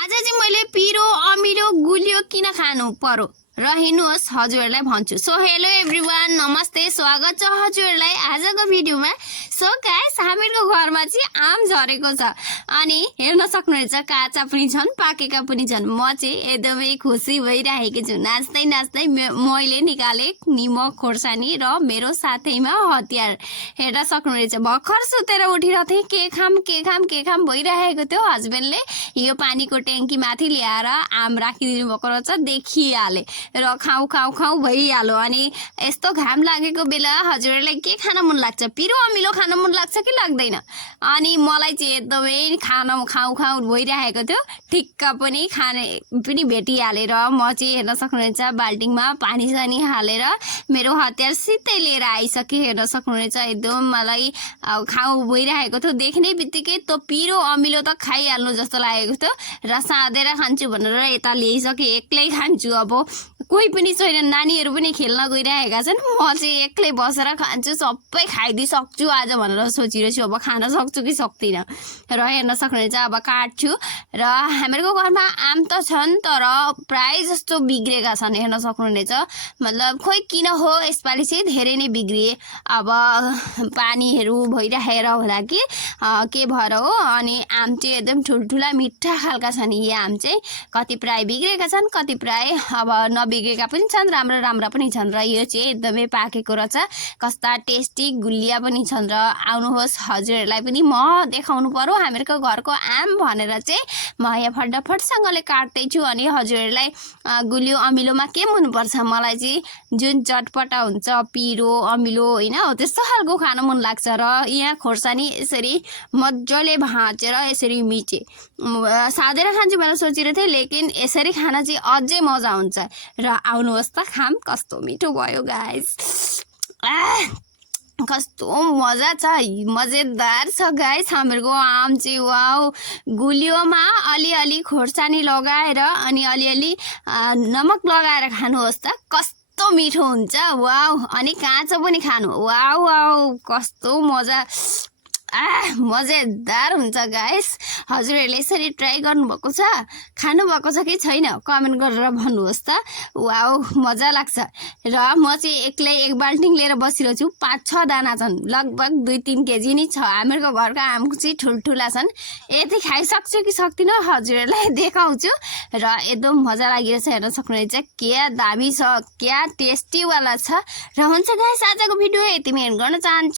आज चाहिँ मैले पिरो अमिलो गुलियो किन खानु पर्यो र हिँड्नुहोस् हजुरहरूलाई भन्छु। सो हेलो एभ्रिवान, नमस्ते, स्वागत छ हजुरहरूलाई आजको भिडियोमा। सो गाइस, हामीहरूको घरमा चाहिँ आम झरेको छ अनि हेर्न सक्नुहुन्छ काँचा पनि छन् पाकेका पनि छन्। म चाहिँ एकदमै खुसी भइरहेको छु। नाच्दै नाच्दै मैले निकाले निमक खोर्सानी र मेरो साथैमा हतियार। हेर्न सक्नुहुन्छ भर्खर सुतेर उठिरहेको थिएँ, के खाम भइरहेको थियो। हस्बेन्डले यो पानीको ट्याङ्की माथि ल्याएर आम राखिदिनु भएको रहेछ, देखिहाले र खाउ भइहाल्यो। अनि यस्तो घाम लागेको बेला हजुरहरूलाई के खान मन लाग्छ? पिरो अमिलो खान मन लाग्छ कि लाग्दैन? अनि मलाई चाहिँ एकदमै खाउ भइरहेको थियो। ठिक्क पनि खाने पनि भेटिहालेर म चाहिँ हेर्न सक्नुहुन्छ बाल्टिङमा पानी सानी हालेर मेरो हतियार सिधै लिएर आइसकेँ। हेर्न सक्नुहुन्छ एकदम मलाई खाउ भइरहेको थियो। देख्ने बित्तिकै त पिरो अमिलो त खाइहाल्नु जस्तो लागेको थियो र साँधेर खान्छु भनेर यता ल्याइसकेँ। एक्लै खान्छु, अब कोही पनि छैन, नानीहरू पनि खेल्न गइरहेका छन्। म चाहिँ एक्लै बसेर खान्छु, सबै खाइदिइसक्छु आज भनेर सोचिरहेछु। अब खान सक्छु कि सक्दिनँ र हेर्न सक्नुहुन्छ अब काट्छु। र हामीहरूको घरमा आम त छन् तर प्राय जस्तो बिग्रेका छन्। हेर्न सक्नुहुनेछ, मतलब खोइ किन हो यसपालि चाहिँ धेरै नै बिग्रिए। अब पानीहरू भइरहेर होला कि के भएर हो। अनि आम चाहिँ एकदम ठुल्ठुला मिठा खालका छन्। यी आम चाहिँ कति प्राय बिग्रेका छन्, कति प्राय अब नबिग्रेका पनि छन्, राम्रा पनि छन्। र यो चाहिँ एकदमै पाकेको रहेछ, कस्ता टेस्टी गुलिया पनि छन्। र आउनुहोस् हजुरहरूलाई पनि म देखाउनु पर्यो हामीहरूको घरको आम भनेर चाहिँ म यहाँ फटाफटसँगले काट्दैछु। अनि हजुरहरूलाई गुलियो अमिलोमा के मनपर्छ? मलाई चाहिँ जुन चटपटा हुन्छ पिरो अमिलो होइन हो त्यस्तो खालको खान मन लाग्छ। र यहाँ खोर्सानी यसरी मजाले भाँचेर यसरी मिचे साँधेर खान्छु भनेर सोचिरहेको थिएँ, लेकिन यसरी खान चाहिँ अझै मजा हुन्छ। र आउनुहोस् त खाम, कस्तो मिठो भयो गाइस। कस्तो मजा छ, मजेदार छ गाइस हामीहरूको आम चाहिँ। वाउ, गुलियोमा अलिअलि खोर्सानी लगाएर अनि अलिअलि नमक लगाएर खानुहोस् त, कस्तो मिठो हुन्छ। वाउ, अनि काँचो पनि खानु। वाउ कस्तो मजा, मजेदार हुन्छ गाइस। हजुरहरूले यसरी ट्राई गर्नुभएको छ, खानुभएको छ कि छैन कमेन्ट गरेर भन्नुहोस् त। वाउ, मजा लाग्छ। र म चाहिँ एक्लै एक बाल्टिङ लिएर बसिरहेको छु। 5-6 दाना छन्, लगभग 2-3 केजी नै छ। हामीहरूको घरको आम चाहिँ ठुल्ठुला छन्। यति खाइसक्छु कि सक्दिनँ हजुरहरूलाई देखाउँछु। र एकदम मजा लागिरहेछ। हेर्न सक्नुहुन्छ क्या दामी छ, क्या टेस्टीवाला छ। र हुन्छ गाइस, आजको भिडियो यतिमै एन्ड गर्न चाहन्छु।